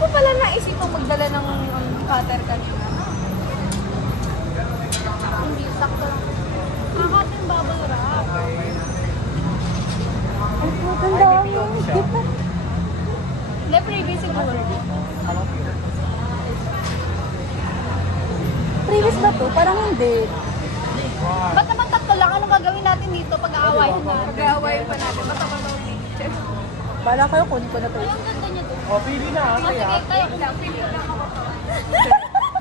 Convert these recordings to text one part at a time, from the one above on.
ko pala naisip mo magdala ng cutter kanina. Hindi, sakto lang. Kakating bubble wrap. Ay, maganda yun. Hindi, previous siguro. Previous ba to? Parang hindi. Ba't naman tatlo lang? Anong gagawin natin dito pag-aawayin natin? Pag-aawayin pa natin. Ba't naman daw picture? Bala kayo, kunin ko na to. Ay, ang ganda niya to. O, pili na ha, Sige, kaya. tayo lang. Pili lang ako.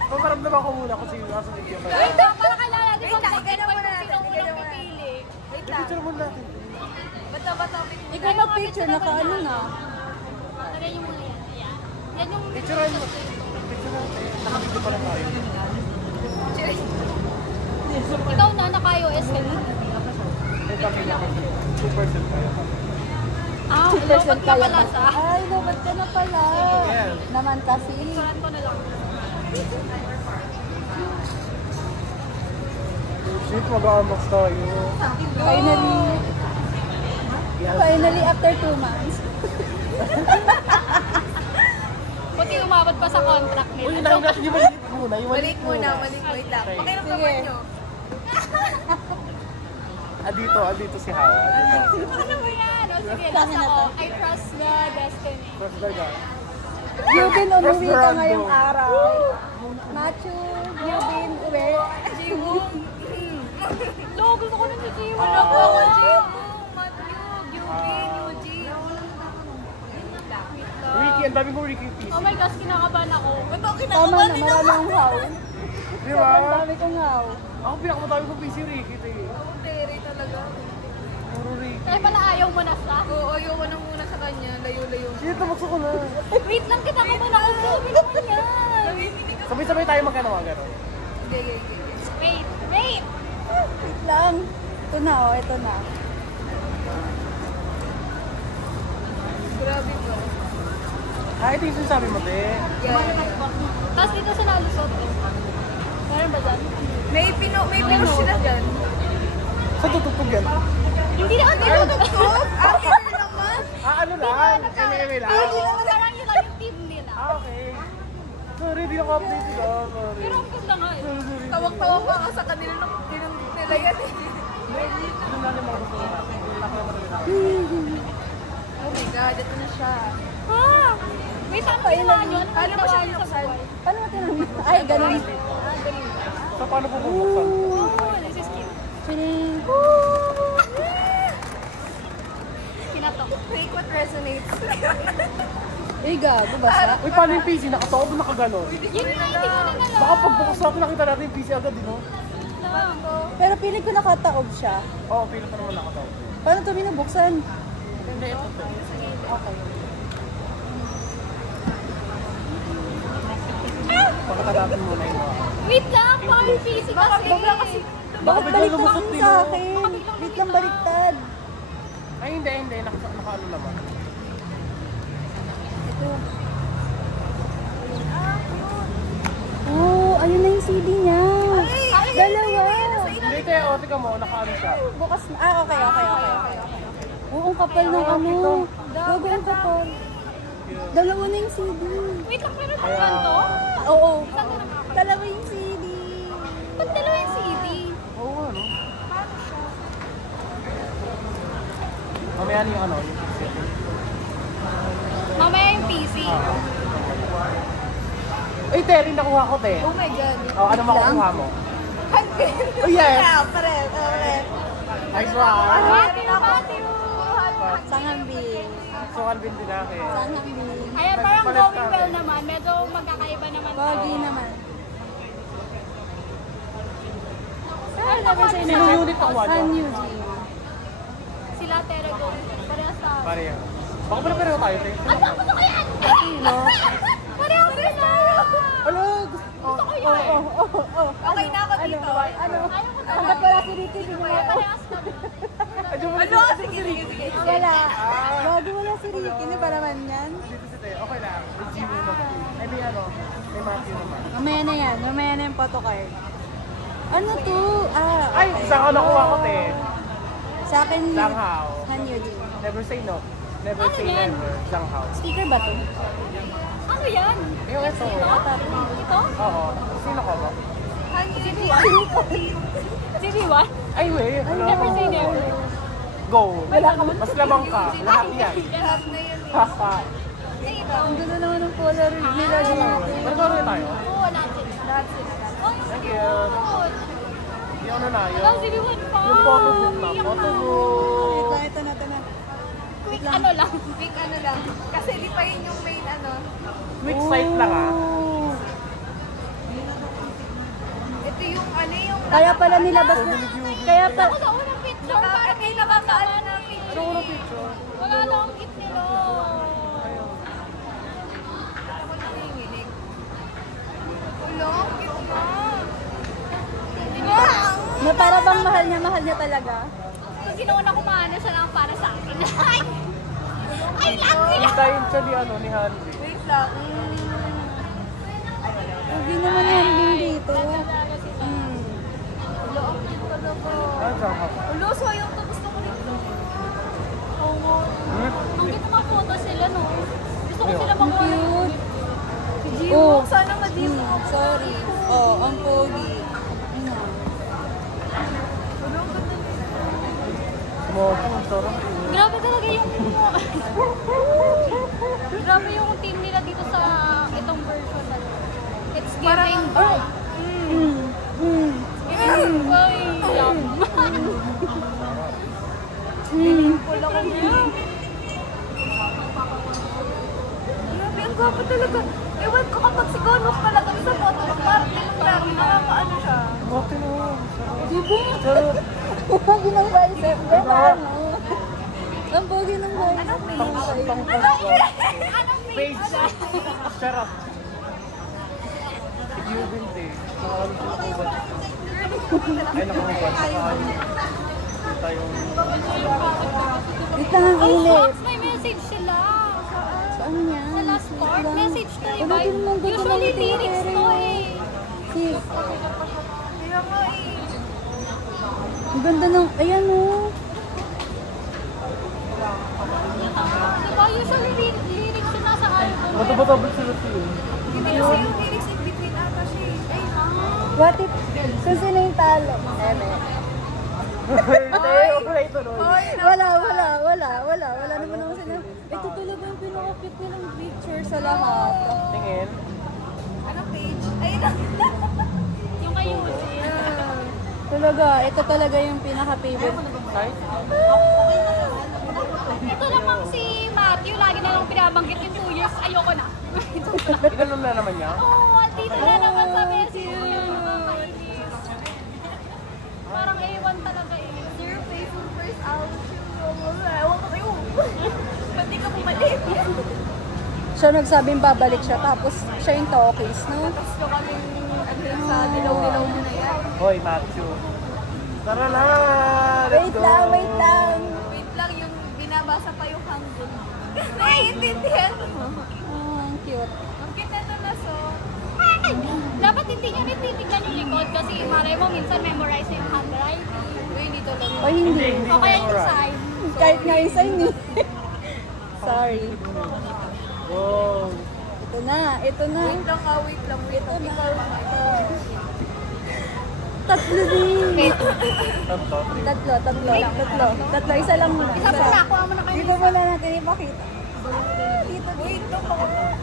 Pamaramdaman ko muna kung sino nasa video kayo. Wait lang, para kailangan natin Wait lang, mag-decide ganun pa muna kung natin, sino ganun unang muna. pipili. Wait lang. I-picture muna natin. Bato. Ikaw mag-picture na ka, ano na? Lagay niyo muna yan. Ayan. Yan yung... Picture mo. Picture natin. Nakabidyo pa lang tayo. Ikaw na, naka-iOS ka na. Eh, bakit na? 2% tayo. Ah, 2% lobot ka kaya pala ba? sa... Ay, lobot ka na pala. Yes. Naman kasi. Picturean ko na lang. Shit, mag-a-unbox tayo. Finally. Yes. Finally, after 2 months. Buti umabot pa sa contract Uy, nila. inahin natin yung maliit muna. Yung Balik muna, wait lang. Okay. Pakiramdaman nyo. Dito si Hawa. Dito. Ano mo yan? O sige, Sa akin nasa na ko. to. I trust the destiny. Cross the guy. Yubin, umuwi ka Restaurant ngayong go. araw. Machu, Yubin, uwi. Jiwoo. No, gusto ko ng Jiwoo. Wala po ako Jiwoo. Matthew, Yubin, Yuji. Ricky, ang dami kong Ricky piece. Oh my gosh, kinakabahan ako. Ba't ako Tama kinakabahan na, din marami ako? ang haw. Di Sobrang ba? dami kong haw. Ako pinakamadami kong piece yung Ricky. Ako, Terry talaga. Puro Ricky. Kaya pala ayaw mo na siya. Oo, ayoko na muna sa kanya. Layo-layo. Shit, tamakso ko na. Wait lang, kinakabahan ako. Grabe naman yan. Sabay-sabay tayo magkanawa gano'n. Okay. Wait. Wait lang. Ito na, oh, ito na. Grabe ba? Ito yung sinasabi mo, te. Tapos dito sa nalusot. Meron ba dyan? May pinush sila dyan. Saan tutugtog yan? Hindi na ako tinutugtog. Akin naman. Ano lang? MMA lang. Parang yun lang yung team nila. Okay. Sorry, di ako updated ah. Sorry. Pero ang ganda nga eh. Sorry. Tawag-tawa pa ako sa kanila nung tinunod nila yan eh. Ano natin mga gusto nila? Oh my God, ito na siya. Ah! Wait, paano ginawa yun? Paano mo siya binuksan? Paano mo tinanong? Ay, ganun. So, paano po bubuksan? Oh, this is cute. Chiling. Kinatok. Take what resonates. Uy, gago, basa. Uy, paano yung PC? Nakataob na nakagano? Yun nga, hindi ko na lang. Baka pagbukas natin nakita natin yung PC agad, di no? Pero piling ko nakataob siya. Oo, pila pa naman nakataob. Paano ito binubuksan? Hindi, ito. Okay. Pagkatagapin muna yung mga. Wait lang, parang PC kasi. Baka biglang Baliktad lumusot mo din. sa akin. Wait lang, baliktad. Ay, hindi. Nakaano naman. Oh, ayun na yung CD niya. Dalawa. Hindi, kaya o, tika mo, nakaano siya. Bukas na. Ah, okay. Oo, ang kapal ng ano. Gago ang kapal. Dalawa na yung CD. Wait lang, pero tatlan to? Oo. Dalawa yung CD. Ba't dalawa yung CD? Oo, ano? Mamaya na yung ano, yung PC. Mamaya yung PC. Uy, Terry, nakuha ko, te. Oh my God. Oh, ano makukuha mo? Oh, yes! Pare. Nice one! Matthew! Sangambing. So, Alvin din akin. Sangambing. Ayan, parang going well naman. Medyo magkakaiba naman. Pogi naman. Ay, naku, Sino unit nakuha nyo? Han Eugene. sila Terego. Parehas sa... Pareho. Baka pala pareho tayo, te. Ano? Gusto ko yan! Pareho sila! Ano? Gusto ko yan! Okay na ako dito. Ano? Ayaw ko na. Hanggat wala si Ricky, hindi mo Kaya ako. parehas kami. Ano? Sige. Wala. Bago wala si Ricky, hindi ba naman yan? Dito si te. Okay lang. With Jimmy naman. Ay, may ano. May Matthew naman. Mamaya na yan. Mamaya na yung photocard. Ano to? Ah, Ay, okay. saan ka nakuha ko, te? Sa akin, Somehow. Han Eugene. Never say no. Never Ano say yan? never. Somehow. Sticker ba to? Ano yan? Yung ito. Ito? Oo. Sino ka ba? CB1? Ay, wait. Never say never. Go. Mas labang ka. Lahat yan. Lahat na yun eh. Haha. Ang ganda naman ng color nila dito. Magkano tayo? Oo, lahat sila. Lahat sila. Oh, Thank you. Yung ano na, Hello, yung... CB1 pa. Yung photobook na. Iyak Photobook. Ito na. Quick ano lang. Big ano lang. Kasi di pa yun yung main ano. Quick site lang ah. Ito yung ano yung... Kaya pala nilabas na. Kaya pa... Ako sa unang picture, parang may nakakaan na picture. Ano ko picture? Wala lang ang kit nila. Ako nanginginig. Ulo, cute mo. Na para bang mahal niya talaga. Pag ginawa ko maano siya lang para sa akin. Ay, lang sila. Hintayin siya ni ano, ni Hanji. Wait lang. Hindi naman yan din dito. Ulo, ang cute talaga. Ah, somehow. Ulo, so yung to gusto ko rin. Oo. Hmm? Ang ganda mga photo sila, no? Gusto ko sila makuha ng Cute. Si Jimo, Oh. sana ma-Jimo. Sorry. Oh, ang pogi. Ulo, ang ganda nila. Smoke. Ang sarap. Grabe talaga yung... Grabe yung team nila dito sa itong version na to. It's giving back. Ay, yum. Wala ko niya. Grabe, ang gwapo talaga. Ewan ko kapag si Gonok talaga sa photo, parang lang, nakakaano siya. Buti mo. Diba? Ang pogi ng bicep. Yan ano. Ang pogi ng bicep. Ano, face? Anong Face. Sarap. Si Cuban Day. Ay, nakamubat. Kita yung... Wait lang ang Ay, init. shucks, may message sila. Saan yan? Sa last part, message to eh. Wala din naman ganda Usually ng lyrics to eh. Sis, Kaya nga eh. ang ganda ng... Ayan oh. Diba usually lyrics yung nasa album. Bato-bato sila siya. Hindi kasi yung lyrics in between ata siya eh. Ay, What if... Kung sino yung talo? Eme. Wala ito nun. Wala naman ako sila. Ito talaga yung pinaka-cute nilang picture sa lahat. Tingin. ano page? Ayun na. Yung kay Yuji. Talaga, ito talaga yung pinaka-favorite. Side? Ito namang si Matthew, lagi na lang pinabanggit yung 2 years. Ayoko na. Inanon na naman niya? Oo, dito na naman sa message. Nakakainis. Parang A1 talaga eh. Your face on first hour. Ewan ko kayo. Ba't di ka bumalik? Siya nagsabing babalik siya, tapos siya yung talkies, no? Tapos ko kaming ano sa dilaw-dilaw mo na yan. Hoy, Matthew. Tara na! Wait lang. Wait lang, yung binabasa pa yung hanggun. Naiintindihan mo. Oh, ang cute. Ang kita na so. Ay, dapat hindi nyo rin titignan yung likod kasi malay mo minsan memorize yung handwriting. Uy, dito lang. O hindi. O kaya yung sign. Kahit nga yung sign eh. Sorry. Wow. Ito na. Wait lang ka, wait lang. Ikaw. Tatlo din. Tanto. Tatlo. Isa lang muna. Isa po na, kuha mo na kayo. Dito muna natin ipakita. Dito.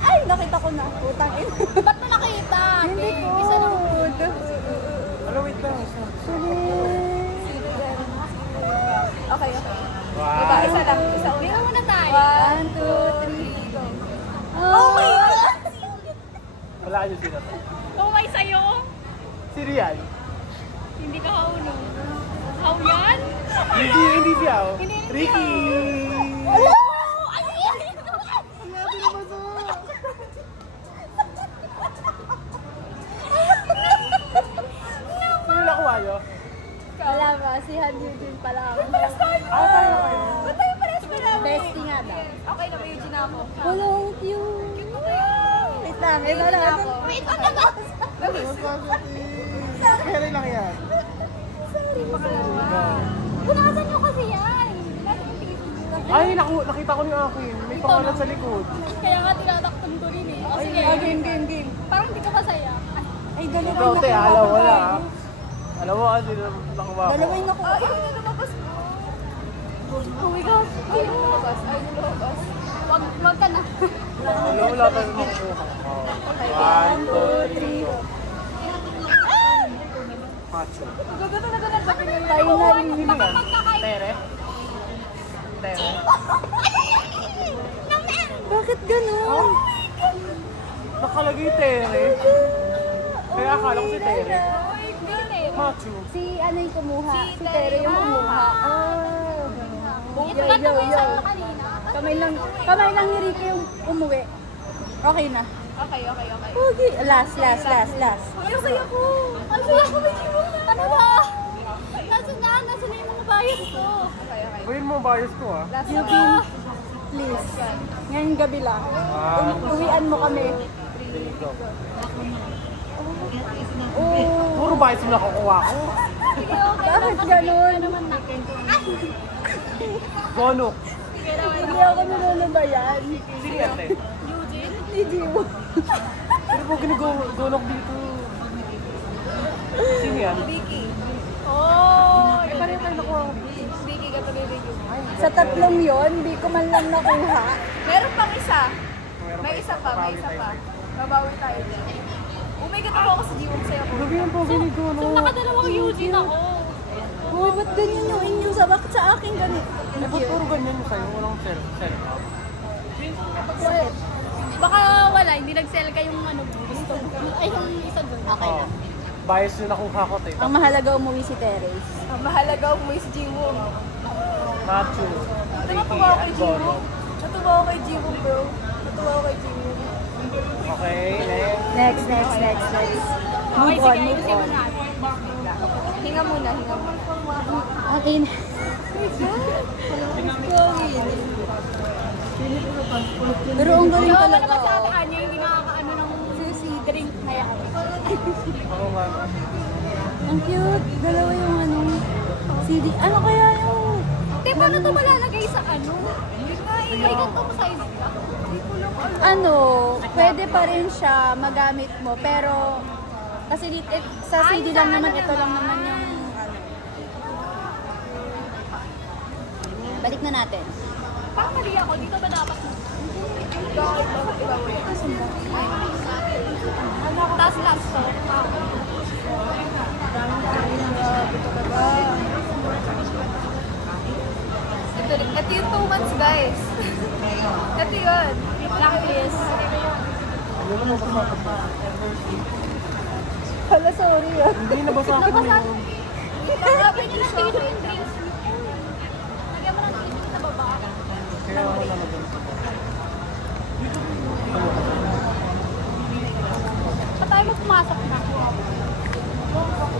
Ay, nakita ko na. Putang ina. Ba't mo nakita? Hindi ko. Isa lang. Ano, wait lang. Okay. Wow. Isa lang. Isa Biro una. muna tayo. 1, 2, 3, go. Oh my God! Wala kayo sila to. Kumay sa'yo. Si Rian. Hindi ka kaulong. How yan? Hindi siya. Oh. Hindi siya. Ricky. Ay! Sino nakuha nyo? Wala ba? Si Hanyu din pala ako. Tayo kayo. Ba't tayo pares pa namin? Bestie nga daw. Okay na ba yung ako? Wala, ang cute. Cute mo kayo. Wait lang. Ito lang. Wait, ano ba? Kaya lang yan. Punasan nyo kasi yan. Nasa yung piso. Ay, nakita ko yung akin. May pangalan sa likod. Kaya nga tinatakpan ko rin eh. O sige, Game. parang hindi ka masaya. Ay, dalawa Ikaw, yung te, nakuha alaw, ko. wala. Alam mo kasi nakuha ko. Dalawa yung nakuha ko. Oh my gosh. Ay, lumabas. Wag ka na. Wala pa yung nakuha. 1, 2, 3, go. Macho. Gagano na ganun. Finally. Baka magkakain. Tere? Tere? Bakit ganun? Nakalagay Tere. Kaya akala ko si Tere. Macho. Si ano yung kumuha? Si Tere yung kumuha. Ito ba ito yung sabi mo kanina? Kamay lang ni Ricky yung umuwi. Okay na. Okay. Okay. Last. Ay, saya ko. Ang saya ko, may kibong. Ano ba? Nasaan na yung mga bias ko? Uwin mo bias ko ah. Yubin, please. Ngayong gabi lang. Uwian mo kami. Go. Oh, Puro bias yung nakukuha ko. bakit ganun? Gonok. Hindi ako nalalabayan. Sige ate. Ni Jiwo. Pero po ginugulok dito. Sino yan? Vicky. Pareho kayo nakuha ko. Vicky ka tuloy rin yun. Sa tatlong yon, di ko man lang nakuha. Meron pang isa. May isa pa. Babawi tayo dyan. Umay ka ako sa Jiwong sa'yo ko. Gabi yan po ginugulok. So, nakadalawang Eugene ako. Uy, ba't ganyan yung inyo? Bakit sa akin ganito? Eh, ba't puro ganyan yung sa'yo? Walang self-out. Baka wala, hindi nag-sell ka yung ano, gusto mo. Ay, yung isa doon. Okay na. Bias yung nakuha ko, te. Ang mahalaga umuwi si Teres. Ang mahalaga ako may si Jiwong. Macho. Natuwa ako kay Jiwong. Natuwa ako kay Jiwong, bro. Natuwa ako kay Jiwong. Okay, next. Next. Move on. Hinga muna. Okay na. Pero ang galing Wala talaga. naman sa ate Anya, hindi nakakaano ng si drink na yan. Ako nga. Ang cute. Dalawa yung ano. CD. Ano kaya yung... Te, paano ito malalagay sa ano? Ay, ganito mo size ka. Ano, pwede pa rin siya magamit mo. Pero, kasi sa CD lang naman, ito lang naman yung ano. Balik na natin. Parang mali ako, dito ba dapat mo? Tapos last to. Ito yung 2 months, guys. Ito yun. Blacklist. Hala, sorry ah. Hindi nabasa ko Nabasan. yun. Pagkapin nyo ng dito yung drinks. Lagyan mo ng dito sa baba. Kaya ako nalagyan. Pa tayo magpumasok na.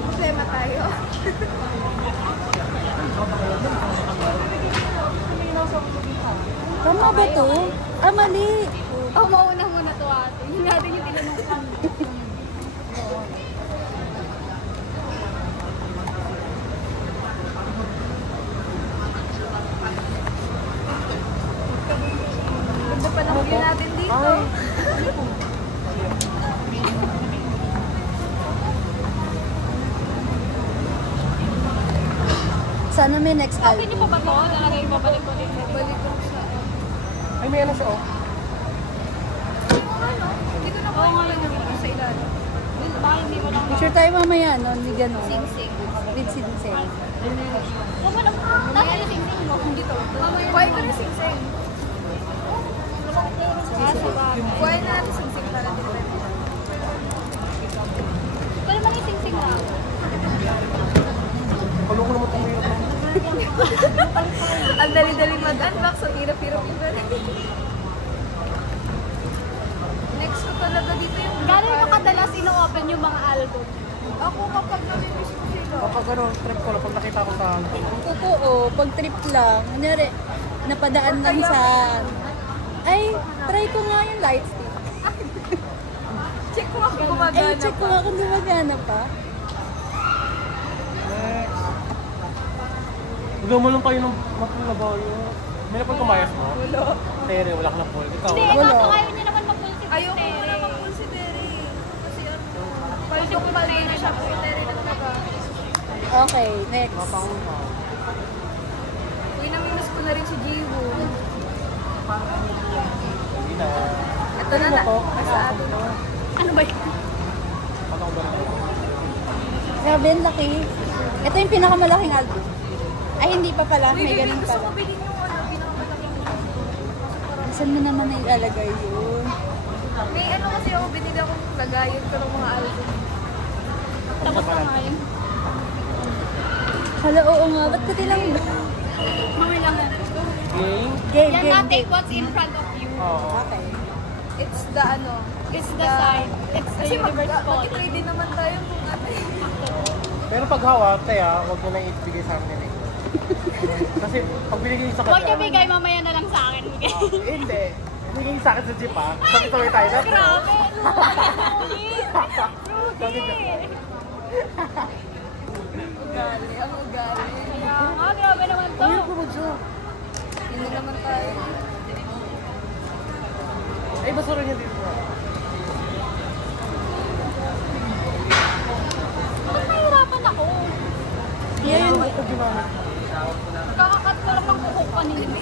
Problema tayo. Tama ba to? Ah, mali. Oh, mauna muna to ate. Yun natin yung tinanong ko. Ganda pa ng view natin dito. Sana may next Okay album. niyo pa ba to? Nalagay mo balik ko din. Balik ko siya. Ay, may ano siya oh. Hindi ko na po yung yung sa ilalim. Baka hindi mo lang Picture tayo mamaya, no? Ni gano'n. sing-sing. With sinsing. Huwag mo lang. Nasa yung sing-sing mo. Hindi to. Kuhay ko na sing-sing. Kuhay na natin sing-sing para different. Pwede man yung sing-sing na. Kulo ko naman itong hirap. Ang dali-daling mag-unbox. Ang hirap-hirap yung next ko talaga dito yung... Gano'n yung kadalas ino-open yung mga album? Ako kapag nabibis ko sila. Kapag ano, trip ko lang pag nakita ko sa... Totoo, pag trip lang. Kunyari, napadaan lang sa... Ay, try ko nga yung light stick. Check ko ako gumagana. Ay, check ko nga kung gumagana pa. Next. Huwag mo lang kayo ng mapulabayo. May napol kumayas mo? Wala. Tere, wala ka na pool. Ikaw, Hindi, wala. kaso ayaw niya naman mag-full si Ayoko Tere. muna mag-full si Terry. Kasi ano, Kasi yung full paldo Tere na siya po Terry na talaga. Okay, next. Mapangon ka. Uy, namimiss ko na rin si Jiwoo. Hindi na. Ito na na. Nasa atin. Ano ba yun? Patang ba rin? Grabe, ang laki. Ito yung pinakamalaking album. Ay, hindi pa pala. Uy, May baby, ganun gusto pala. ko bilhin yung ano, pinakamalaki. Saan mo naman nailalagay yun? May ano kasi ako, binili akong lagayan ko ng mga album. Tapos na nga yun. Hala, oo nga. Ba't ko tinang... Mamay lang yan. Game? Game, Yan game, na, game. take what's in front of you. Oo. Okay. It's the ano. It's the side. It's the Kasi universe calling. mag-trade din naman tayo kung ano eh. Pero pag hawak, kaya huwag mo na ibigay sa akin eh. Kasi pag binigay sa Huwag niya kanya, bigay, mamaya na lang sa akin. Bigay. hindi. Binigay sa akin sa jeep ha. Sabay tayo na. Grabe. Sabi Rudy. niya. Ugali, ang ugali. Kaya nga, grabe naman to. Ano ba siya? Hindi naman tayo. Ay, basura niya dito. Bakit nahihirapan ako? Yan. Ay, ito ginamit. Kakakat ko lang ng kuko kanina.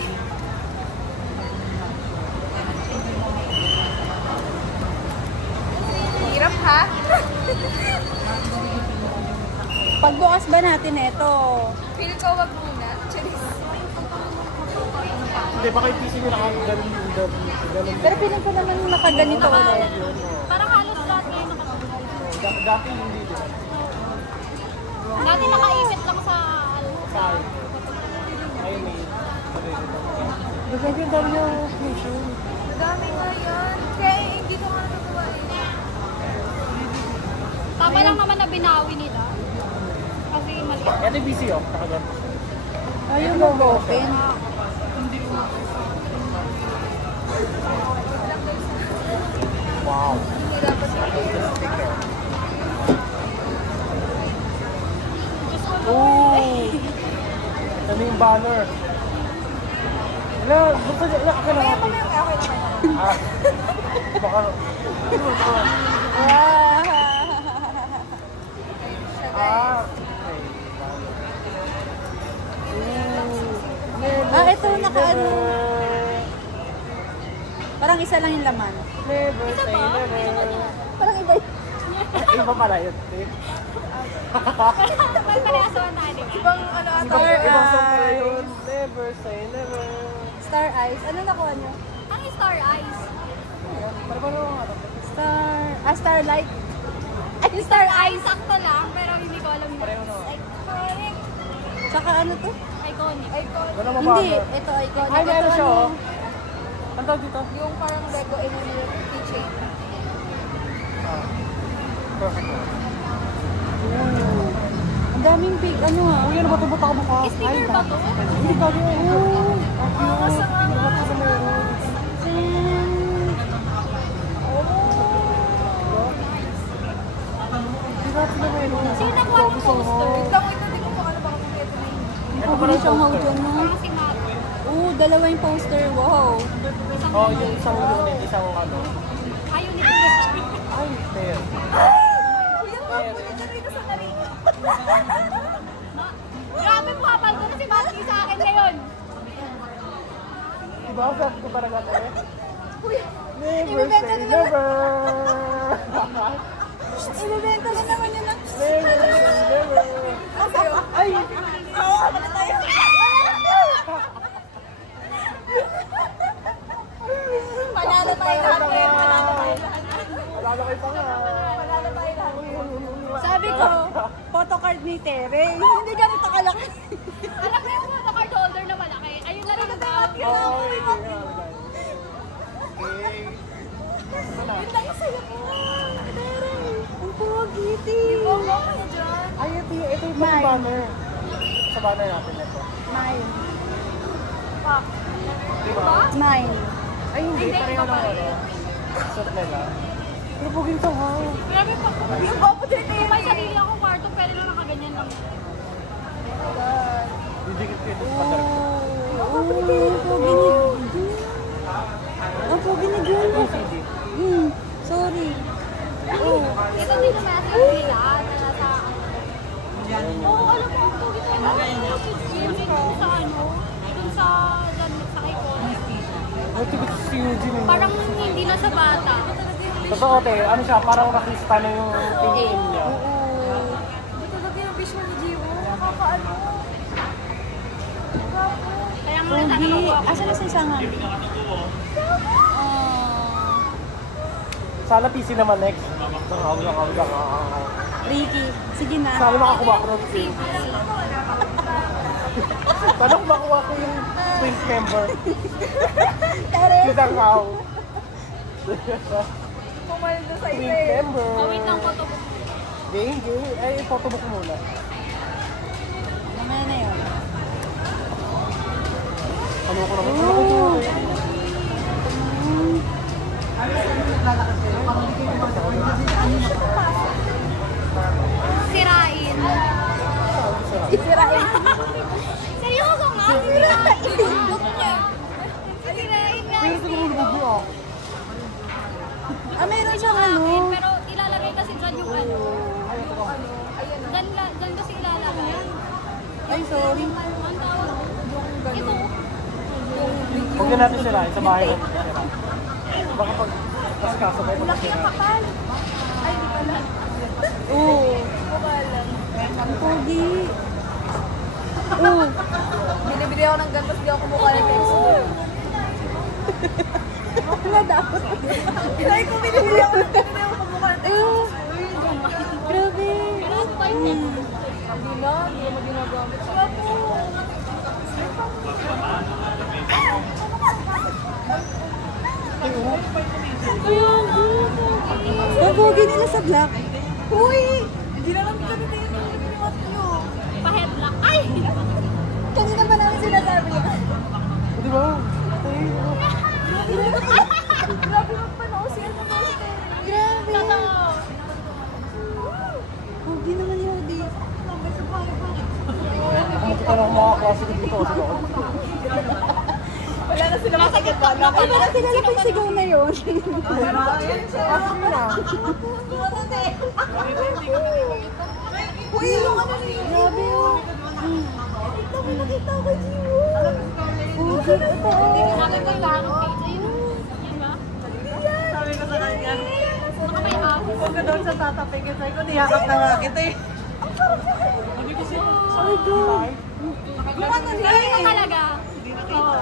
Hirap ha? Pagbukas ba natin ito? Feel ko wag muna. Charis. Hindi, baka yung PC nyo nakaganon. Pero piling ko naman nakaganito ulit. Parang halos lahat ngayon nakatulog. Dati hindi, di ba? Dati nakaipit lang sa... Saan? Ay, may... Grabe yung dami yung fusion. Madami nga yan. Kaya hindi ko nga natutuwa eh. Tama lang naman na binawi nila. Kasi maliit. Ito yung PC oh, nakaganon. Ayun mo open. Wow. Hindi dapat Sticker. Oh! Ano yung banner? Wala, buksan niya. Wala, akin na Mamaya, natin. mamaya, okay naman. Ah. Baka... Ah. Okay. Ah, ito nakaano. Parang isa lang yung laman. Never say never. Parang iba yun. Iba pala yun. May palayasan tayo, di ba? Ibang ano ata. Ibang song pala yun. Never say never. Star Eyes. Ano nakuha nyo? Ang Star Eyes. Paano nga ito? Starlight. Ay, Star Eyes, sakto lang. Pero hindi ko alam. Pareho na. Iconic. Saka ano to? Iconic. Wala mo Hindi. banner. Ito, iconic. Ay, meron Ito, siya ano? oh. Ang tawag dito? Yung parang Lego in keychain. Ah. Perfect. Ang daming big, ano ah. Uy, ano ba ito? Ba't ako bukas? Sticker ba to? Hindi ka rin. Oo, masama nga. Sino nakuha ng poster? Wait lang, wait lang. Tingnan ko ano baka kompleto na yun. Ito Pabili pala siyang yung how dyan, no? Parang si Mato. Oo, dalawa yung poster. Wow. Oh, yung isang unit, isang ano. Ayaw nito nito. Ay, fair. Grabe po, kapal ko na si Matthew sa akin ngayon. Diba? Sabi ko parang gata eh. Never Ibibenta say na never. Ibibenta na naman yun ah. Never say never. Ay! Panalo tayo natin. Panalo tayo lahat. Wala na kayo pa nga. Panalo tayo lahat. Sabi ko, photocard ni Tere. Hindi ganito kalaki. Alam mo yung mga card holder na malaki. Ayun na rin ang tawag. Oh, okay. Wala. Ang pugiti. Ay, ito yung pang banner. Sa banner natin ito. Mine. Diba? Mine. Ay, hindi. Pareho lang ano. Suit nila. Pero pugin to ha. Grabe po. Yung opposite Kung may sarili akong kwarto, pwede lang nakaganyan lang. Didikit ko yung pader ko. Pogi ni Jun. Yung CD. Sorry. Ito din naman sa nila na nasa... Oo, alam mo, ito dito sa ano, dun sa icon. Ang tigot si Eugene. Parang hindi na sa bata. Totoo, te. Ano siya? Parang nakista na yung pintin niya. Ito talaga yung visual ni Jiwo. Nakakaano. Kaya nga nagtanong Pogi. ako. Asa na sa isangan? Sana PC naman next. Ricky. Sige na. Sana makakuha ko ng print. Sana makuha ko yung print member. Kitang how. Pumaldo sa Print isa eh. member. Oh, wait lang, photo book. Game. Ay, photobook muna. Mamaya na yun. Ano ko naman? Sirain. Isirain. Seryoso nga? Sirain. Book niya. Sirain nga. Pero siguro lububo ako. Meron siyang ano. Pero ilalagay kasi dyan yung ano. Dyan kasi ilalagay. Ay, sorry. Ang tawag. Ito. Huwag na natin sila. Sa bahay natin sila. Baka pag kaskaso tayo pag sila. Kapal. Ay, di pala. Oo. Pumalan. Ang pogi. Binibili ako ng gantos, di ako mukha ng text. Wala dapat. Ay, kung binibili ako ng gantos, di ako mukha ng text. Grabe. Pero ano tayo niya? Sabi na, hindi mo ginagamit. Siya po. Ang pogi nila sa black. Uy! Hindi na lang kami tayo sa pinimot nyo. Pa-headlock. Ay! Kanina ba namin sinasabi yan? Di ba? Grabe magpanao siya ng mga Grabe. Totoo. Pogi naman yun, di. Kumukuha na ako mga klase ko dito kasi ako. Wala na sila makagat pa. Iba na kilala pa yung sigaw na yun. Uy, yung ano niyo. Grabe yun. Nakita ko, Jiwo. Pogi ito. Sabi ko lang, page yun. Yan ba? Sabi ko sa kanya. Baka may ako. Huwag ka doon sa tatapigin. Sabi ko, niyakap na nga kita eh. Ay, God. Yung ano niya Sabi ko eh. talaga. Oo.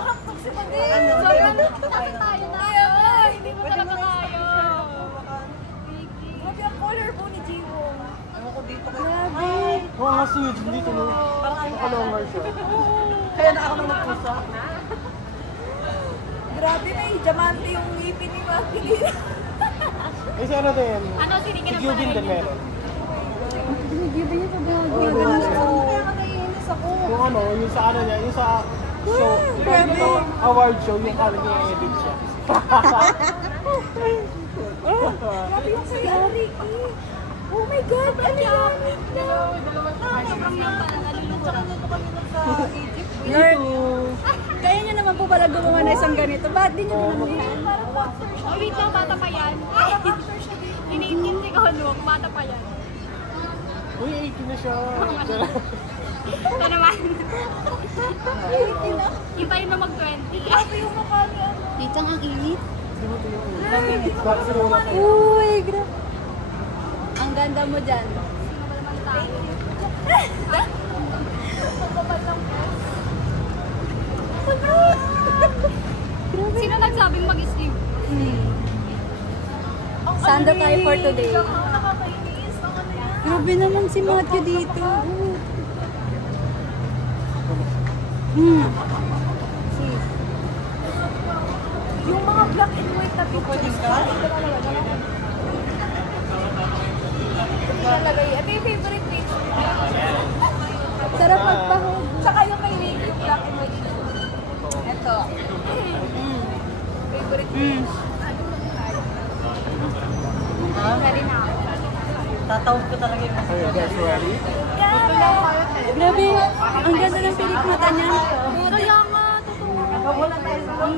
Si Pati. Sobrang tapos tayo na. Hindi mo talaga kaya. Grabe ang color po ni Jiwo. Grabe. Oo nga si Eugene dito no. Naka-longer siya. Kaya na ako nang nagpusa. Grabe, may diamante yung ngipin ni Maki. Eh si ano din? Ano, Si sinigyan ng Eugene din meron. Ginigibin niya sa gago. Kaya ka naiinis ako. Yung ano, yung sa ano niya, yung sa show. Grabe. Yung award show, yung ano niya edit siya. Grabe yung kaya, Ricky. Oh my God, ano yan? Sobrang yung pala nalulungkot. Nandito kami na sa Egypt. Lord, kaya niyo naman po pala gumawa na isang ganito. Ba't di niyo dinamihan? Parang boxer siya. Oh, wait lang, bata pa yan. Iniintindi ko, look, bata pa yan. Uy, 18 na siya. Ito naman. Hintayin na mag-20. Grabe yung mukha niya. Titang ang init. Bakit sila wala tayo? Uy, grabe. Ang ganda mo dyan. Sino nagsabing mag-sleep? Sando tayo for today. Nakakainis. Ang ano yan? Grabe naman si Matthew dito. Yung mga black and white na pictures. Ilalagay. Ito yung favorite picture. Sarap magpahog. Tsaka yung may wig, yung black and white. Ito. Favorite picture. Ready na ako. Okay, guys, ready? Got it! Grabe, ang ganda ng pilik mata niya. Kaya nga, totoo.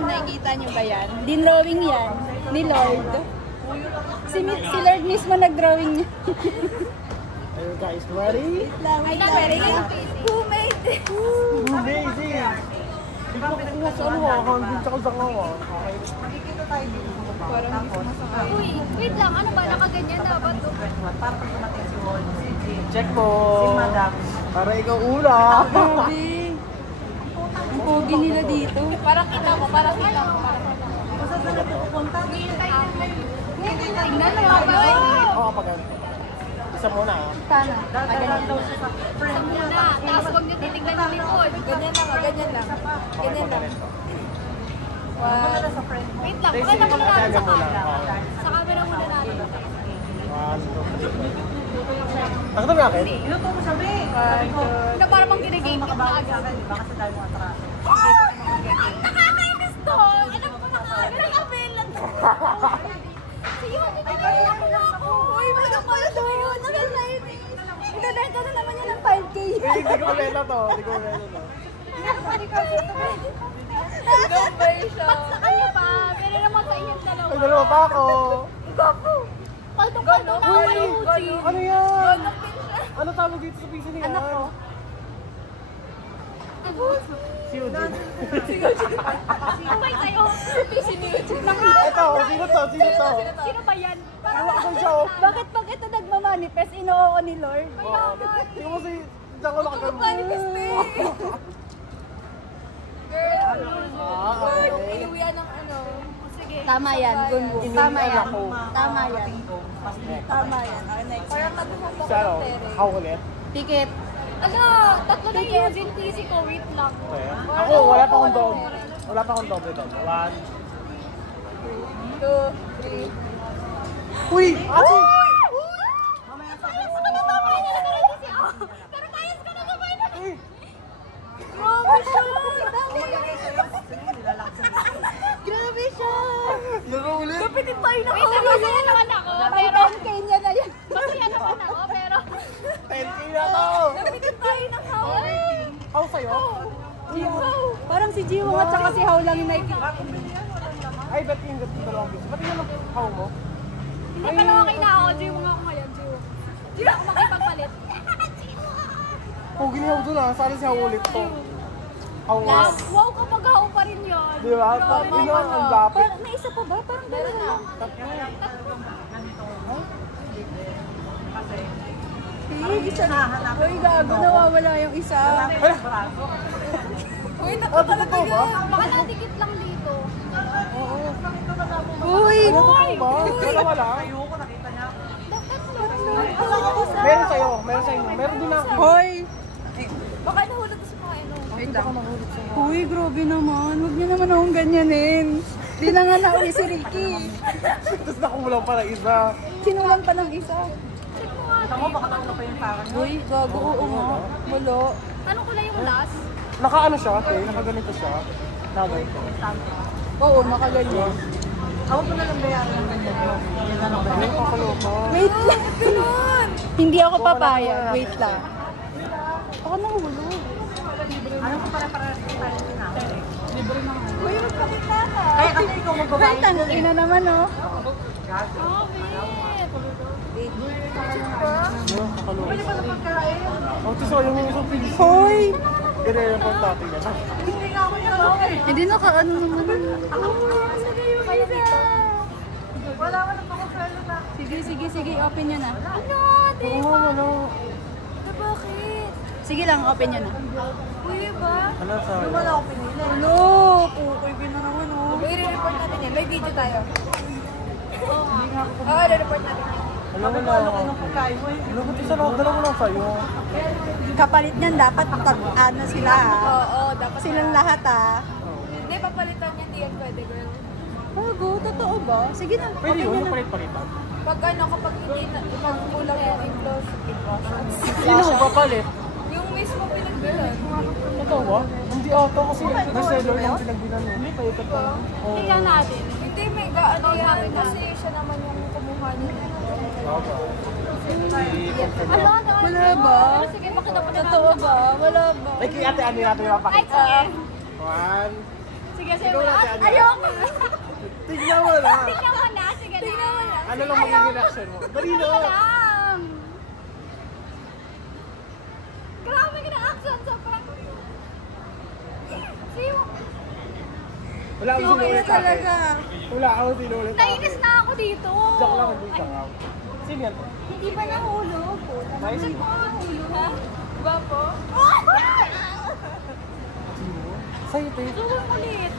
Nakikita niyo ba yan? Dinrawing yan ni Lord. Si Lord mismo nag-drawing niya. Are you guys ready? Wait lang, ready? Who made this? Amazing! Hindi ko nakuha sa ano ah, hanggang sa kasangaw ah. Uy, wait lang. Ano ba? Nakaganyan dapat to? Check po! Para ikaw una! Grabe. Ang pogi nila dito. Parang kita mo, parang kita mo. Tingnan mo tayo. Oo, pag isa muna ah. Paano? Ganyan. Isa muna. Tapos huwag niyo titignan yung likod. Ganyan lang, ganyan lang. Okay, pag ganito. Wait lang. Sige, Pakita muna natin sa muna. camera. Sa camera muna natin. 1, 2, 3. Nakita mo akin? Na para bang ginigame ka na agad. Nakakainis to! Alam ko nakakabela to! Sige, ay ako na ako! Uy, magkapala to yun! Nakakainis! Ibebenta na naman yan ng 5K. Hindi ko ulit na to. Hindi ko ulit na to. Sa kanya pa, pero naman sa inyong dalawa. Ay, dalawa pa ako. Kaldong-kaldong na ako yung Uchi. Ano yan? Ano tawag dito sa pizza niya? Anak ko. Si Eugene. Sabay tayo. Si Uchi. Ito, sino to? Sino to? Sino ba yan? Ano ako siya oh. Bakit pag ito nagmamanifest, inoo ni Lord? Tingnan mo si... Diyan ko nakagano. Manifest eh. Girl. Okay. Iuwian ng ano. Sige. Tama yan, Gunbo. Tama yan. Tama yan. Tama yan. Okay, next. Parang nagpupunta Siya oh. Ako ulit. Tikit. Ano, tatlo na yung Eugene PC ko. Wait lang. Okay. Ako, wala pa akong dog. Wala pa akong doble dog. 1, 2, 3. Uy! Ate! Pero payas ka na sabay na. Uy! Grabe siya. Grabe siya! Laro ulit! Kapitin tayo na ako. Masaya naman ako. May Pero 10K niya na yan. masaya naman ako. Pero 10K na to! kapitin tayo ng hawak. Ako sa'yo? Parang si Jiwong at saka si Hao lang yung nakikita. Ay, ba't yung dalawang piso? Ba't yung how mo? Hindi pa naman kayo na ako. Jiwo nga ako ngayon. Jiwo. Jiwo ako makipagpalit. Pogi ni How doon ah. Sana si How ulit to. How nga. Wow, kapag ako pa rin yun. Di ba? Yun ang ang lapit. Parang may isa pa ba? Parang meron na. Isa na. Uy, gago, nawawala yung isa. Uy, Ah, totoo ba? baka natikit lang dito. Uy! Totoo ba? Dalawa lang? Meron sa'yo. Meron sa'yo. Meron din ako. Hoy! Baka nahulog sa mga ano. Wait lang. Uy, grabe naman. Huwag niyo naman akong ganyanin. Di na nga nauwi si Ricky. Tapos nakulang pa ng isa. Sinulang pa ng isa. Check mo nga. Uy, gago. Oo nga. Wala. Ano ko lang yung last? Naka-ano siya, te? Nakaganito siya. Nakaganito. Oo, nakaganyan. Ano ka kaloka? Wait lang. Hindi ako papayag. Wait lang. Ako nahulog. Uy, magpakita ka. Kaya kasi ikaw magbabayad. Wait, ang ina naman, oh. Oh, wait. Ano ka kaloka? Oh, tiso, yung isang piso. Hoy! Ganyan yung pang dati yan. Hindi naka-ano naman. Sige, open nyo na. Ano? Oo, ano? Bakit? Sige lang, open nyo na. Uy, ba? Ano sa... Hello! Pukoy ko na naman, oh. Uy, re-report natin yan. May video tayo. Oo nga. Oo, re-report natin yan. Alam mo na. Alam mo, tisa, dalawa lang sa'yo. Kapalit niyan, dapat ano sila, Oo, dapat silang lahat, ah. Hindi, papalitan yan. Hindi yan pwede, girl. Bago, totoo ba? Sige na, Pwede open yun, nyo na. napalit-palitan. Pag ano, kapag hindi na, pag kulang yung close. Sino mo papalit? Yung mismo pinagbilan. Ikaw ba? Hindi ata kasi reseller yung pinagbilan mo. Hindi, paikat pa. Oo. Tingnan natin. Hindi, may gaano yan. Kasi siya naman yung kumuha niya. Baba. Ala, Wala ba? Sige, makita pa Totoo ba? Wala ba? Ay, kaya ate Ani natin Ay, mapakita. sige. One. Sige, sige. Ikaw natin, Ani. Ayoko. Tignan mo na. Tingnan mo na. Sige na. Ano lang magiging reaction mo? Dali na. Lang. Grabe ka na action. Sobrang... Siyo. Wala akong Okay na sinulit sa akin. talaga. Wala akong sinulit sa akin. Nainis na ako dito. Joke lang, hindi joke lang. Sino yan? Hindi pa nahulog. Nice. Hindi pa nahulog, ha? Diba po? Sa'yo, te. Sobrang kulit.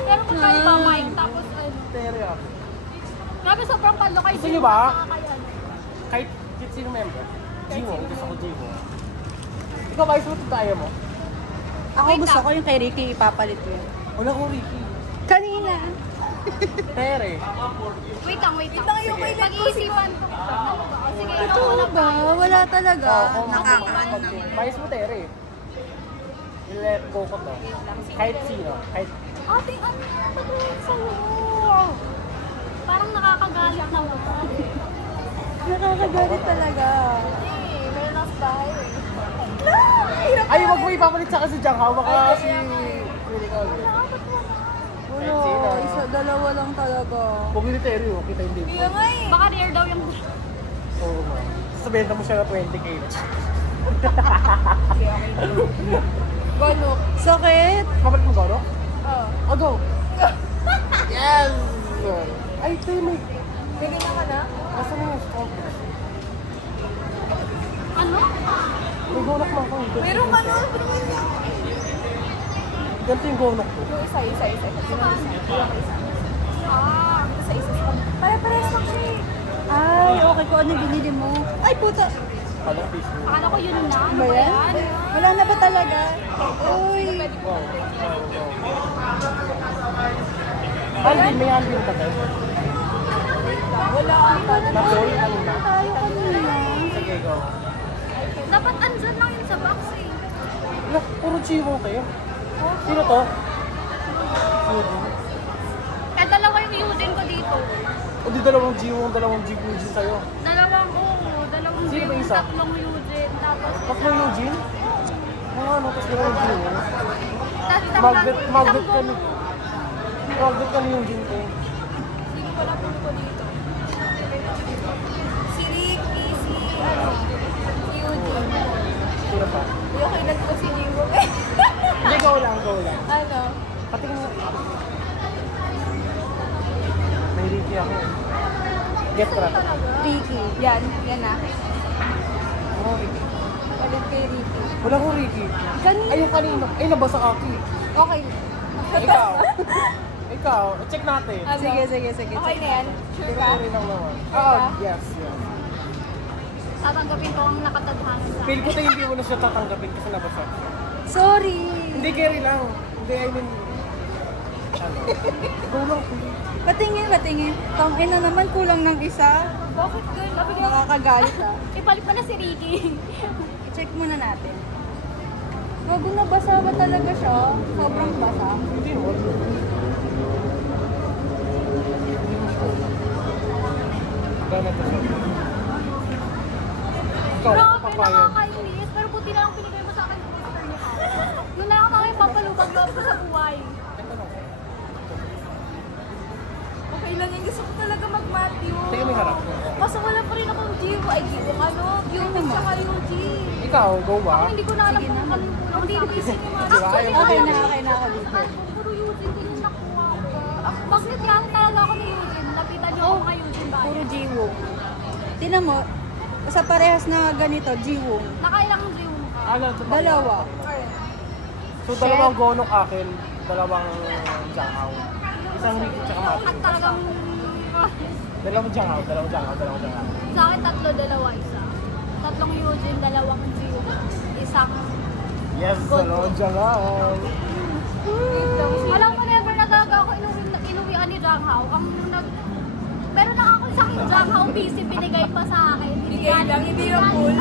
Pero kung tayo ba, Mike, tapos ano. Tere ako. Grabe, sobrang palo kay Gusto niyo ba? Nakakayan. Kahit sino member. Jiwo, gusto ko Jiwo. Ikaw ba, isuot tayo mo? Ako gusto ko yung kay Ricky ipapalit ko yun. Wala ko Ricky. Kanina. Tere. Wait lang. Pag-iisipan ko. Sige, ikaw Totoo na ba? Wala talaga. Kung Nakakaan na. mais mo Tere. I-let go ko to. Kahit sino. Kahit Ate, ano yung patuloy sa'yo? Parang nakakagalit na mo. Nakakagalit talaga. Meron ako bahay eh. ay, wag mo ipapalit sa kasi Jiang Hao. Baka si... Pwede ka ulit. Wala. Isa, dalawa lang talaga. Huwag yun ni Tere, oh. Kita hindi mo. Baka rare daw yung gusto. Oo nga. Sabihin mo siya na 20k. Gano? Sakit? Kapalit mo gano? Oo. Oh, go! Yes! Ay, ito may... Bigyan naman na? Asa na yung stop? Ano? May gonak mo ako. Meron ka nun? Ganito yung gonak ko. Yung isa. Ah. Pare-pares lang siya. Ay, okay ko. Ano binili mo? Ay, puta. Palang Facebook. Akala ko yun na. Ano Ba ba yan? yan? Wala na ba talaga? Uy. Wow. Alvin, may Alvin ka tayo. Wala ata na. Na-call, ano na? Tayo kanina. Sige, go. Dapat andyan lang yun sa box eh. Wala, puro Jiwo kayo. Sino to? Eh, dalawa yung Eugene ko dito. O di dalawang Jiwo sa'yo. Dalawang Sino ba Eugene, isa? tatlong Eugene, tapos... Tatlong Eugene? Oo, ano, tapos dalawang Jiwo. Tapos isang Magnet isang ka ni... Magnet ka ni Eugene ko. Sino pala po ko dito? Si Ricky, si Eugene. Sino pa? Yung kailan ko si Jiwo. Hindi, go lang. Ano? Patingin mo. May Ricky ako. Get trap. Ricky. Yan na. Oo, Ricky. Palit kay Ricky. Wala ko Ricky. Kanina. Ay, yung kanina. Ay, nabasa aki. Okay. Ikaw. Ikaw. Check natin. Sige. Okay na yan. Sure ka? Rin lang naman. Oo, yes. Tatanggapin ko ang nakatadhana sa Feel ko tayo hindi mo na siya tatanggapin kasi nabasa. Sorry. Hindi, carry lang. Hindi, I mean... Ano? Go lang. Patingin. Tangin na naman, kulang ng isa. Bakit girl? Nakakagalit ah. Ipalit mo na si Ricky. I-check muna natin. Bago nabasa ba talaga siya? Sobrang basa. Hindi mo. Ganap na siya. Ikaw, Grabe, papayag. nakakainis. Pero buti na lang pinigay mo sa akin yung poster niya. Yun na lang namin papalubag loob ko sa buhay. Okay lang yan. Gusto ko talaga mag-Matthew. Tingnan mo yung harap. Kaso wala pa rin akong Jiwo. Ay, Jiwo ano? Eugene tsaka Eugene. Ikaw, go ba? Ako hindi ko na alam kung ano ang tinisip yung mga... Diba? Ayaw mo. Okay na ako dito. Puro Eugene din yung nakuha ko. Bakit lang talaga ako ni Eugene? Napitan niyo ako kay Eugene ba? Puro Jiwo. Tinan mo, sa parehas na ganito, Jiwo. Nakailang Jiwo ka? Ano, ito pa? Dalawa. So, dalawang gonok akin, dalawang Jiangao. Isang Ricky tsaka Mati. At talagang... Dalawang Jiangao. Sa akin, tatlo, dalawa, isa. Tatlong Eugene, dalawang Jiwo. Isang... Yes, dalawang Jiangao. Alam ko, never na talaga ako inuwian ni Jiang Hao. Ang nag... Meron lang ako isang Jiang Hao PC, binigay pa sa akin. Bigay lang, hindi yung full.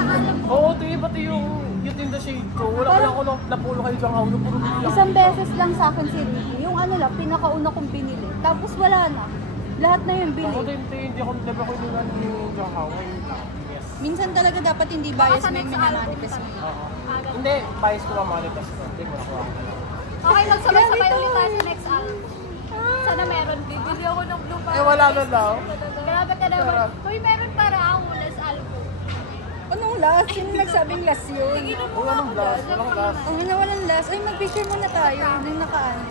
Oo, ito pati yung tinda shade ko. Wala ko lang napulo kayo Jiangao. Puro bili lang. Isang beses lang sa akin si Ricky. Yung ano lang, pinakauna kong binili. Tapos wala na. Lahat na yun Ako bili. din, hindi ako never ko inulan ni Jiangao. Ngayon lang. Yes. Minsan talaga dapat hindi bias mo yung minamanifest mo. Oo. Hindi, bias ko lang manifest ko. Hindi ko nakuha ko. Okay, magsabay-sabay ulit tayo sa next album. Sana meron. Bibili ako ng blue Eh, wala na daw. Grabe ka naman. Uy, meron para ako last album. Anong last? Sino nagsabing last yun? Wala nang blast, walang blast. Ang ina, walang last. Ay, mag-picture muna tayo. Nang nakaano.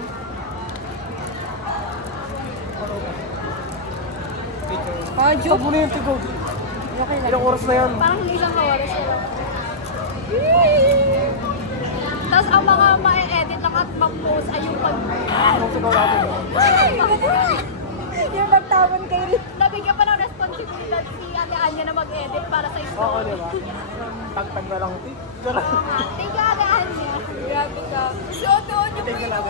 Ah, Joke joke. mo na yung tigog. Okay lang. Ilang oras na yan? Parang hindi isang oras sila. Tapos ang mga ma-edit lang at mag-post ay yung pag... Anong sigaw natin? Yung nagtawan kay Rick. Nabigyan pa ng responsibilidad si Ate Anya na mag-edit para sa Oo, story. di ba? Tag-tag na lang. Thank you, Ate Anya. Grabe ka. Suotoon yung Thank you lang.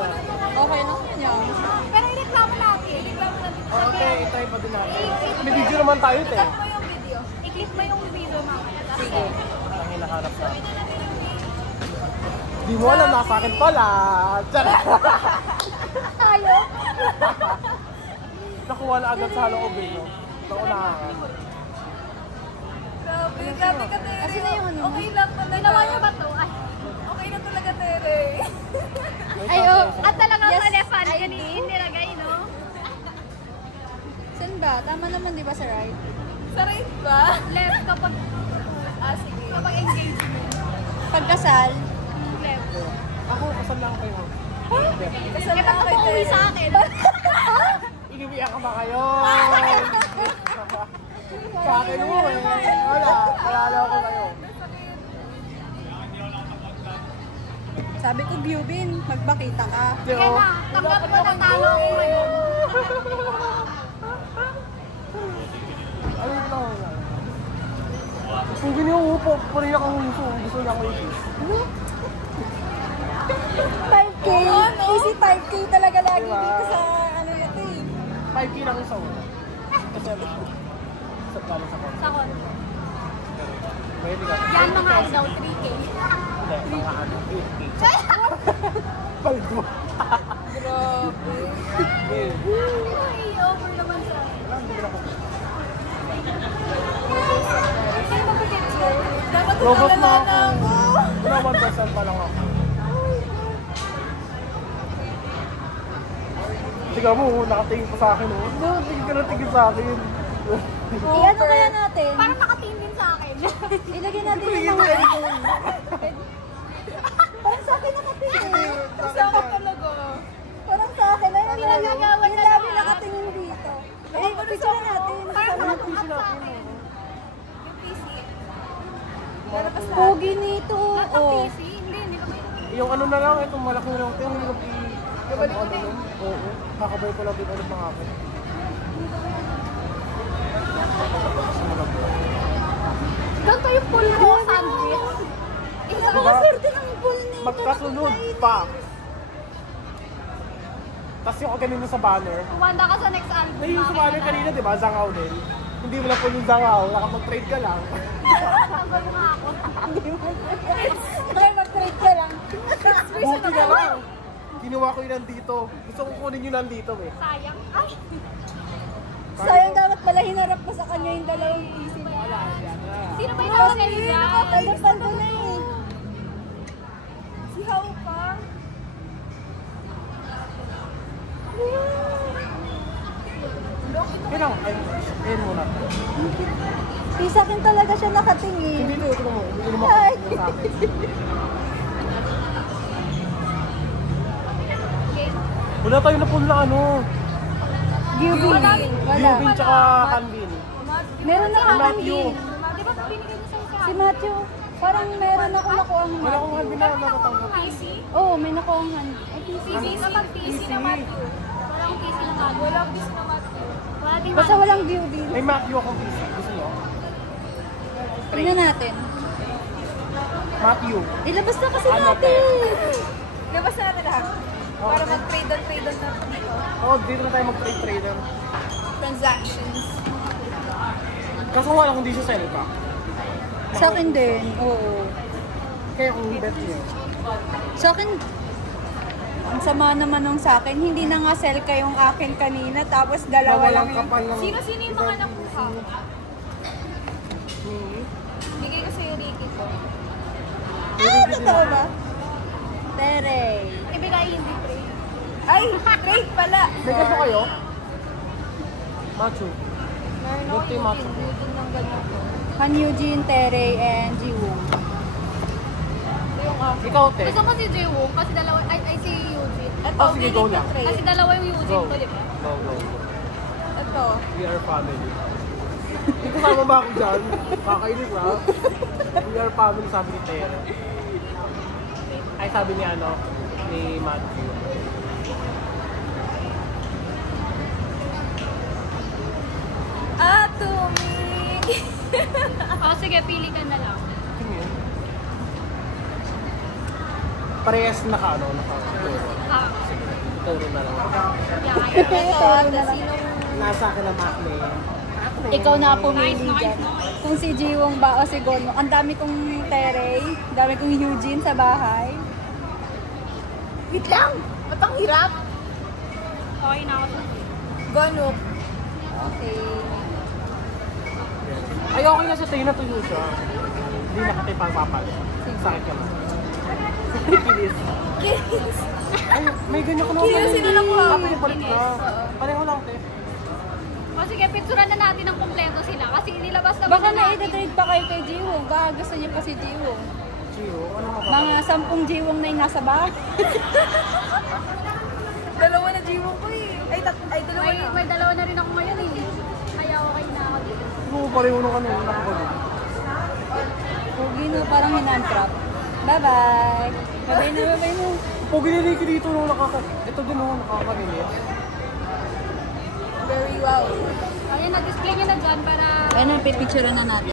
Okay lang yan. Pero ireklamo natin. Ireklamo natin. Okay, itry pa din natin. May video naman tayo, te. I-click mo yung video. I-click mo yung video mamaya. Sige. Ang hinahanap na. Di mo alam, nasa akin pala. Tara! Tayo? Nakuha na agad sa Halloween, no? Naunahan. Grabe ka, Tere. Kasi na yung ano. Okay lang talaga. Ginawa niyo ba to? Ay. Okay na talaga, Tere. Ay, oh. At talagang Yes, malefan. I Yan do. yung nilagay, no? Saan ba? Tama naman, di ba, sa right? Sa right ba? Left kapag... Sige. Kapag engagement. Pagkasal, Left. Ako, kasal lang kayo. Kasal Kaya na pag kay uuwi Tere. sa akin. Inuwihan ka ba kayo? Sa akin mo eh. Wala. Wala ako kayo. sabi ko, Bubin, magbakita ka. Kaya na, tanggap mo na talo ako ngayon. Ano ito lang? Kung giniuupo, pa rin akong gusto niya ako i-kiss. 5K? Easy 5K talaga lagi Diba? dito sa ano ito eh. 5K lang yung sa una. Kasi ano, sa kala sa kanya. Sa kon. Pwede ka. Yan mga daw 3K. Hindi, mga ano, 8K. Paldo. Grabe. Ay, over naman siya. Wala, hindi ko na ako. Ay, mag-picture. Dapat Robot na tumalala na ako. ako. Wala, 1% pa lang ako. Tiga mo, nakatingin pa sa akin. Oh. Tingin ka na tingin sa akin. I-ano kaya natin? Parang nakatingin din sa akin. Ilagay natin yung mga headphone. Parang sa akin nakatingin. Kasama talaga. Parang sa akin. Ayun, Pinagagawan yung na labi lang. nakatingin dito. Eh, picture na natin. Parang Kasama natin. nakatingin sa akin. Pogi nito. Nasa Oh. PC? Hindi ko may... Yung ano na lang, itong malaki na lang. Ito yung hirap Oo, kakabay ko lang din ulit mga ako. Ganito yung full mo sandwich. Diba? Diba? Swerte ng pool nito. Magkasunod pa. Tapos yung kanina sa banner. Kumanda ka sa next album. Ay, yung sa banner kanina, di ba? Zangaw din. Hindi mo lang po yung zangaw. Nakapag-trade ka lang. Tanggol mo nga ako. Ay, mag-trade ka lang. Buti na lang. Ginawa ko yun nandito. Gusto ko kunin yun nandito eh. Sayang. Ay! Sayang dapat pala hinarap mo sa kanya yung dalawang PC niya. Sino ba yung nakalagay niya? Paldo na eh. Si How pa. Kaya lang, ayun muna. Sa akin talaga siya nakatingin. Hindi ito mo. Hindi mo Ay. makakita sa akin. Wala tayo na pool na ano. Gubin. Wala. Yubin tsaka Canvin. Meron na Si ako Matthew. Di ba binigay mo sa Si Matthew. Parang meron ako nakuha ng Wala akong Canvin na nakatanggap. PC? Oo, may nakuha ng hand. Ay, PC. PC naman, PC naman. Walang PC naman. Walang PC naman. Wala din Basta walang Gubin. May Matthew akong PC. Gusto nyo? Tingnan natin. Matthew. Ilabas na kasi Ano, natin. Labas na natin lahat. Para mag-trade on na dito. Oo, dito na tayo mag-trade-trader. Transactions. Kaso nga lang kung di siya sell ka. Sa akin din. Oo. Kaya kung bet niyo. Sa akin, ang sama naman nung sa akin, hindi na nga sell ka yung akin kanina, tapos dalawa lang Walang yung... kapal ng... Sino yung mga nakuha? Bigay ko sa'yo, Ricky ko. Totoo ba? Tere. Ibigay hindi Trey. Ay, trade pala. May gusto kayo? Machu. Buti Machu. Yun ng ganyan. Han Eugene, Tere, and Jiwoo. Ikaw, te. Gusto ko si Jiwoo kasi dalawa, ay si Eugene. Ito, Oh, sige, go lang. Kasi dalawa yung Eugene Go. ko, di ba? Go, go. Ito. We are family. Hindi kasama ba ako dyan? Kakainis ha? We are family, sabi ni Tere. Ay, sabi ni ano, ni Matthew. Atomic. Oh, sige, pili ka na lang. Sino yun? Parehas naka. Ah, Turo na lang. yeah, Ito, Ito, na lang. sinong... Nasa akin ang Macme. Ikaw na pumili Nice, dyan. nice. Kung si Jiwong ba o si Gonmo. Ang dami kong Tere, ang dami kong Eugene sa bahay. Wait lang. Ba't ang hirap? Okay na ako sa Gonok. Okay. Ay, okay na sa tayo na tuyo siya. Hindi na katay pang papalit. Sakit ka na. Kilis. Kiss. Ay, may ganyan ko na. Kilis, sino lang ko? Palit ka. Pareho lang, te. O sige, picturean na natin ng kompleto sila kasi nilabas na Baka na-trade pa kayo kay Jiwong. Baka gusto niya pa si Jiwong. Chiyo, ano nga ba? Mga 10 Jiwong na yung nasa bahay. Dalawa na jiwong ko eh. Ay, dalawa na. May dalawa na rin ako ngayon eh. Kaya okay na ako dito. Oo, pareho na kanina. Nakapagod. Pugi no, parang hinantrap. Bye-bye. Bye-bye na, bye-bye mo. Pogi ni Ricky dito nung ito din nung nakakarinis. Very wow. Ayan, na-display niya na dyan para... Ayun, pipicture na natin.